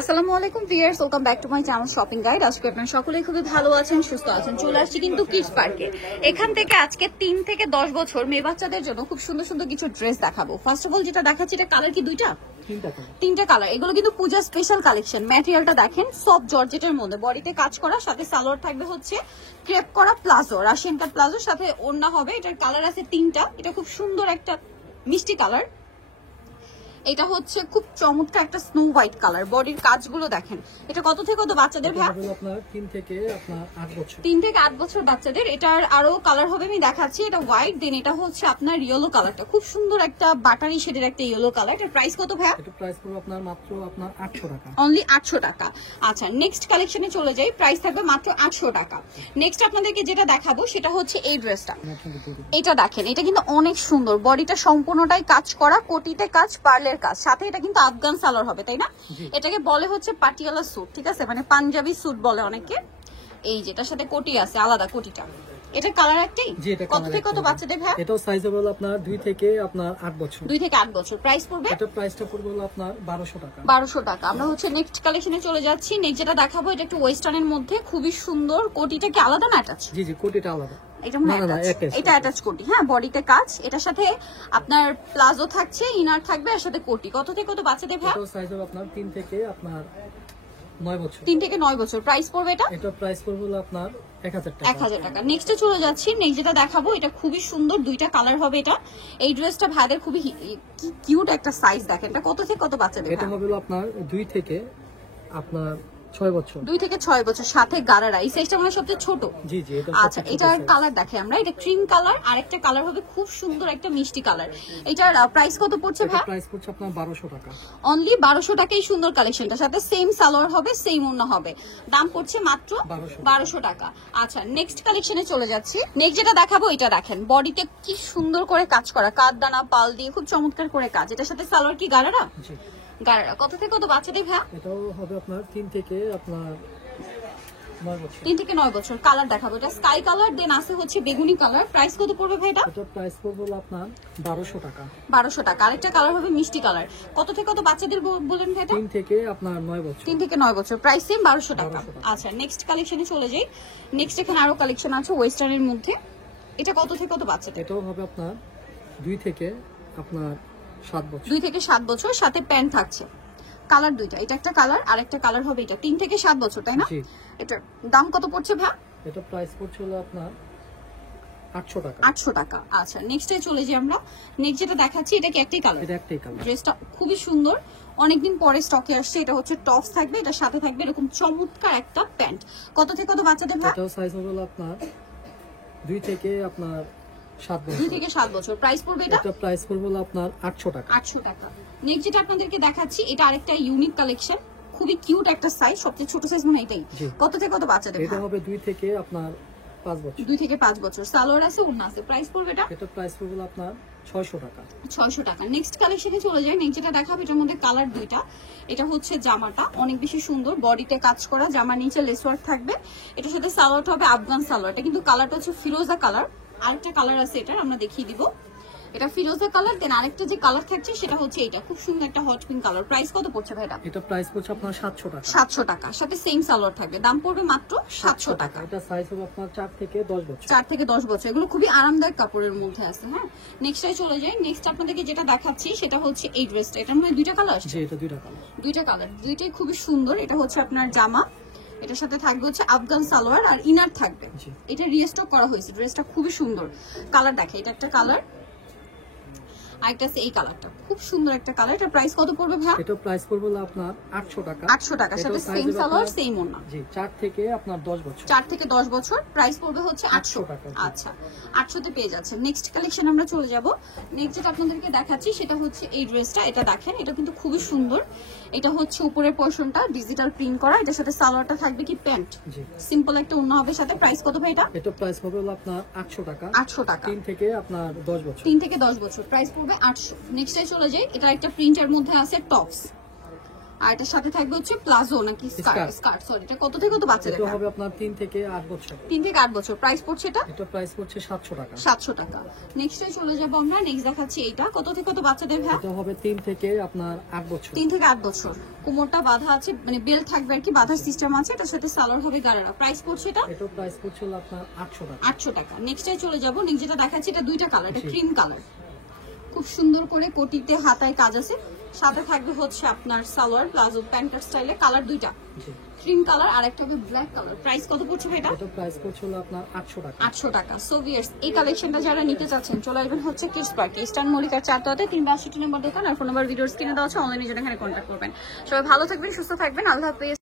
আসসালামু আলাইকুম viewers, welcome back to my channel shopping guide. আজকে আপনারা সকলেই খুবই ভালো আছেন, সুস্থ আছেন। চলে আসছি কিন্তু কিডস পার্কে। এখান থেকে আজকে 3 থেকে 10 বছর মেয়ে বাচ্চাদের জন্য খুব সুন্দর সুন্দর কিছু ড্রেস দেখাবো। ফার্স্ট অফ অল যেটা দেখাচ্ছি, এটা কালার কি দুইটা? তিনটা কালার। এগুলো কিন্তু পূজা স্পেশাল কালেকশন। ম্যাটেরিয়ালটা দেখেন, সফট জর্জেটের মধ্যে, বডিতে কাজ করা, সাথে সালোয়ার থাকবে হচ্ছে ক্রেপ করা প্লাজো, রাশিয়ান কাট প্লাজোর সাথে ওড়না হবে। এটার কালার আছে তিনটা। এটা খুব সুন্দর একটা মিষ্টি কালার। এটা হচ্ছে খুব চমৎকার একটা স্নো হোয়াইট কালার। বডির কাজগুলো দেখেন। এটা কত থেকে কত বাচ্চাদের? আপনার 3 থেকে 8 বছর। 3 থেকে 8 বছর বাচ্চাদের। এটার আরো কালার হবে, আমি দেখাচ্ছি। এটা হোয়াইট, দেন এটা হচ্ছে আপনার ইয়েলো কালারটা, খুব সুন্দর একটা বাটারি শেডের একটা ইয়েলো কালার। এটার প্রাইস কত ভাইয়া? এটা প্রাইস পড়বে আপনার মাত্র 800 টাকা। অনলি 800 টাকা। আচ্ছা, নেক্সট কালেকশনে চলে যাই। প্রাইস থাকবে মাত্র 800 টাকা। নেক্সট আপনাদেরকে যেটা দেখাবো সেটা হচ্ছে এই ড্রেসটা। এটা দেখেন, এটা কিন্তু অনেক সুন্দর। বডিটা সম্পূর্ণটাই কাজ করা, কোটিতে কাজ, পার্লের কাজ, সাথে এটা কিন্তু আফগান সালোয়ার হবে, তাই না? এটাকে বলে হচ্ছে পাটিয়ালা স্যুট, ঠিক আছে, মানে পাঞ্জাবি স্যুট বলে অনেকে। এই যেটার সাথে কোটি আছে, আলাদা কোটিটা। এটা কালার একটাই। কত থেকে কত বাচ্চাদের ভাই? এটাও সাইজ হবে আপনার 2 থেকে 8 বছর। 2 থেকে 8 বছর। প্রাইস পড়বে? এটা প্রাইসটা পড়বে আপনার 1200 টাকা। 1200 টাকা। আমরা হচ্ছে নেক্সট কালেকশনে চলে যাচ্ছি। নেক্সট যেটা দেখাবো, এটা একটু ওয়েস্টার্নের মধ্যে, খুবই সুন্দর। কোটিটা কি আলাদা না অ্যাটাচ? জি জি, কোটিটা আলাদা। এটা অ্যাটাচ কোটি। হ্যাঁ, বডিতে কাজ। এটার সাথে আপনার প্লাজো থাকছে, ইনার থাকবে, এর সাথে কোটি। কত থেকে কত বাচ্চাদের ভাই? এটাও সাইজ হবে আপনার 3 থেকে 9 বছর। 3 থেকে 9 বছর। প্রাইস পড়বে এটা? এটা প্রাইস পড়বে আপনার 1000 টাকা। 1000 টাকা। নেক্সটে চলে যাচ্ছি। নেক্সট যেটা দেখাবো, এটা খুবই সুন্দর, দুইটা কালার হবে এটা। এই ড্রেসটা ভাইদের খুবই কিউট একটা সাইজ। দেখেন, এটা কত থেকে কত বাচ্চাদের? এটা হবে আপনার 2 থেকে 6 বছর। 2 থেকে 6 বছর, সাথে গারারা। এই সাইজটা মানে সবচেয়ে ছোট। জি জি, এটা আচ্ছা, এটার কালার দেখে আমরা। এটা ক্রিম কালার, আরেকটা কালার হবে খুব সুন্দর একটা মিষ্টি কালার। এটার প্রাইস কত পড়ছে ভাই? প্রাইস পড়ছে আপনার 1200 টাকা। অনলি 1200 টাকায় সুন্দর কালেকশনটা, সাথে সেম সালোয়ার হবে, সেম ওড়না হবে। দাম পড়ছে মাত্র 1200 টাকা। আচ্ছা, নেক্সট কালেকশনে চলে যাচ্ছি। নেক্সট যেটা দেখাবো, এটা দেখেন, বডিতে কি সুন্দর করে কাজ করা, কাঠদানা পাল দিয়ে খুব চমৎকার করে কাজ। এটার সাথে সালোয়ার কি গারারা? জি, গারারা। কত থেকে কত বাচ্চাদের ভাই? এটাও হবে আপনার 3 থেকে 9 বছর। 3 থেকে 9 বছর। কালার দেখাবো, এটা স্কাই কালার, দেন আছে হচ্ছে বেগুনি কালার। প্রাইস কত পড়বে ভাই এটা? এটা প্রাইস পড়বে আপনার 1200 টাকা। 1200 টাকা। আরেকটা কালার হবে মিষ্টি কালার। কত থেকে কত বাচ্চাদের বলেন ভাই এটা? 3 থেকে 9 বছর। 3 থেকে 9 বছর। প্রাইস সেম 1200 টাকা। আচ্ছা, নেক্সট কালেকশনে চলে যাই। নেক্সট এখানে আরো কালেকশন আছে ওয়েস্টার্নের মধ্যে। এটা কত থেকে কত বাচ্চাদের? এটাও হবে আপনার 2 থেকে 7 বছর। 2 থেকে 7 বছর, সাথে প্যান্ট থাকছে। কালার দুইটা, এটা একটা কালার, আর একটা কালার হবে এটা। 3 থেকে 7 বছর, তাই না? জি। এটার দাম কত পড়ছে ভাই? এটা প্রাইস পড়ছে আপনার 800 টাকা। 800 টাকা। আচ্ছা, নেক্সটে চলে যাই আমরা। নেক্সট যেটা দেখাচ্ছি, এটা কি একটাই কালার? এটা একটাই কালার। ড্রেসটা খুবই সুন্দর, অনেকদিন পরে স্টকে আসছে। এটা হচ্ছে টপস থাকবে, এটার সাথে থাকবে এরকম চমৎকার একটা প্যান্ট। কত থেকে কত বাচ্চাদের ভাই? এটাও সাইজ হবে আপনার 2 থেকে 7 বছর। 2 থেকে 7 বছর। প্রাইস পড়বে এটা? এটা প্রাইস পড়বে আপনার 800 টাকা। 800 টাকা। নেক্সট যেটা আপনাদেরকে দেখাচ্ছি, এটা আরেকটা ইউনিক কালেকশন, খুবই কিউট একটা সাইজ, সবচেয়ে ছোট সাইজ মনে হয় এটাই। কত থেকে কত বাচ্চাদের? এটা হবে 2 থেকে 5 বছর। 2 থেকে 5 বছর। সালোয়ার আছে, ওড়না আছে। প্রাইস পড়বে এটা? এটা প্রাইস পড়বে আপনার 600 টাকা। 600 টাকা। নেক্সট কালেকশনে চলে যায়। নেক্সট যেটা দেখাবো, এটার মধ্যে কালার দুইটা। এটা হচ্ছে জামাটা অনেক বেশি সুন্দর, বডিতে কাজ করা, জামার নিচে লেস ওয়ার্ক থাকবে। এটার সাথে সালোয়ারটা হবে আফগান সালোয়ার। এটা কিন্তু কালারটা হচ্ছে ফিরোজা কালার। আরেকটা কালার আছে, এটা আমরা দেখিয়ে দিব। এটা ফিরোজা কালার, দেন আরেকটা যে কালার থাকছে সেটা হচ্ছে এটা, খুব সুন্দর একটা হট পিঙ্ক কালার। প্রাইস কত পড়ছে ভাই এটা? এটা প্রাইস পড়ছে আপনার 700 টাকা। 700 টাকা, সাথে সেম সালোয়ার থাকবে। দাম পড়বে মাত্র 700 টাকা। এটা সাইজ হবে আপনার 4 থেকে 10 বছর। 4 থেকে 10 বছর। এগুলো খুবই আরামদায়ক কাপড়ের মধ্যে আছে। হ্যাঁ, নেক্সটে চলে যাই। নেক্সট আপনাদেরকে যেটা দেখাচ্ছি সেটা হচ্ছে এই ড্রেসটা। এটার মধ্যে দুইটা কালার আছে। জি, এটা দুইটা কালার। দুইটা কালার, দুইটাই খুবই সুন্দর। এটা হচ্ছে আপনার জামা, এটার সাথে থাকবে হচ্ছে আফগান সালোয়ার, আর ইনার থাকবে। এটা রিস্টক করা হয়েছে। ড্রেসটা খুবই সুন্দর। কালার দেখে, এটা একটা কালার, আরেকটা আছে এই কালারটা, খুব সুন্দর একটা কালার। এটা প্রাইস কত পড়বে ভাই? এটা প্রাইস পড়বে আপনার 800 টাকা। 800 টাকা, সাথে সেম সালোয়ার, সেম ওড়না। জি, 4 থেকে 10 বছর। 4 থেকে 10 বছর। প্রাইস পড়বে হচ্ছে 800 টাকা। আচ্ছা, 800 তে পেয়ে যাচ্ছে। নেক্সট কালেকশন আমরা চলে যাব। নেক্সট যেটা আপনাদেরকে দেখাচ্ছি সেটা হচ্ছে এই ড্রেসটা। এটা দেখেন, এটা কিন্তু খুবই সুন্দর। এটা হচ্ছে উপরের পোরশনটা ডিজিটাল প্রিন্ট করা, এটার সাথে সালোয়ারটা থাকবে কি প্যান্ট। জি, সিম্পল একটা ওড়না হবে সাথে। প্রাইস কত ভাই এটা? এটা প্রাইস হবে আপনার 800 টাকা। 800 টাকা। 3 থেকে 10 বছর। 3 থেকে 10 বছর। প্রাইস পড়বে 800। নেক্সটে চলে যাই। এটা একটা প্রিন্টের মধ্যে আছে টপস, আর এটার সাথে থাকবে হচ্ছে প্লাজো নাকি স্কার্ট, স্কার্ট সরি। এটা কত থেকে কত বাচ্চাদের? এটা হবে আপনার 3 থেকে 8 বছর। 3 থেকে 8 বছর। প্রাইস পড়ছে এটা? এটা প্রাইস পড়ছে 700 টাকা। 700 টাকা। নেক্সটে চলে যাব আমরা। নেক্সট দেখাচ্ছি এইটা, কত থেকে কত বাচ্চাদের ভাই? এটা হবে 3 থেকে আপনার 8 বছর। 3 থেকে 8 বছর। কোমরটা বাঁধা আছে, মানে বেল্ট থাকবে আর কি, বাঁধার সিস্টেম আছে। এটার সাথে সালোয়ার হবে গারারা। প্রাইস পড়ছে এটা? এটা প্রাইস পড়ছে হলো আপনার 800 টাকা। 800 টাকা। নেক্সটে চলে যাব। নেক্সট যেটা দেখাচ্ছি এটা দুইটা কালার, এটা ক্রিম কালার, খুব সুন্দর করে কোটিতে হাতায় কাজ আছে। সাথে থাকবে হচ্ছে আপনার সালোয়ার প্লাজো প্যান্টার স্টাইলে, কালার দুইটা, জি। ক্রিম কালার আর একটা হবে ব্ল্যাক কালার। প্রাইস কত পড়ছে ভাই এটা? এটা প্রাইস পড়ছে হলো আপনার 800 টাকা। 800 টাকা। সো ভিউয়ার্স, এই কালেকশনটা যারা নিতে চাচ্ছেন চলে আসবেন হচ্ছে কিডস পার্কে, ইস্টার্ন মল্লিকার 4 362 নম্বর দোকান। আর ফোন নাম্বার ভিডিওর স্ক্রিনে দেওয়া আছে, অনলাইনে জন্য এখানে কন্ট্যাক্ট করবেন। সবাই ভালো থাকবেন, সুস্থ থাকবেন, আল্লাহ হাফেজ।